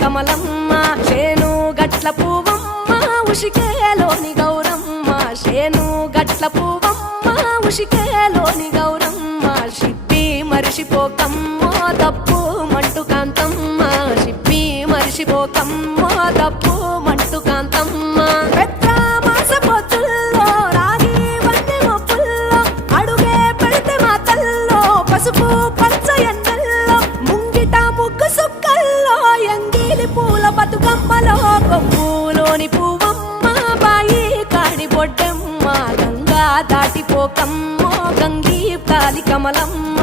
కమలమ్మ శేను గట్ల పువ్వమ్మ ఉషికేలోని గౌరమ్మ శేను గట్ల పువ్వమ్మ ఉషికేలోని గౌరమ్మ షిప్పి మరిషిపోకమ్మో తప్పు మంటు కాంతమ్మ షిప్పి మరిషిపోకమ్మో తప్పు మంటు కాంతమ్మ పెద్ద మాస పొత్తుల్లో రాగి వన్నె మొప్పుల్లో అడుగే పెడితే మా తల్లో పసుపు పచ్చ ఎండల్లో ముంగిట ముగ్గు సుక్కల్లో ఎంగిలి పూల బతుకమ్మలో కొమ్ములోని పువ్వమ్మ బాయి కాడి బొడ్డమ్మ గంగా దాటిపోకమ్మో గంగీ తాలి కమలమ్మ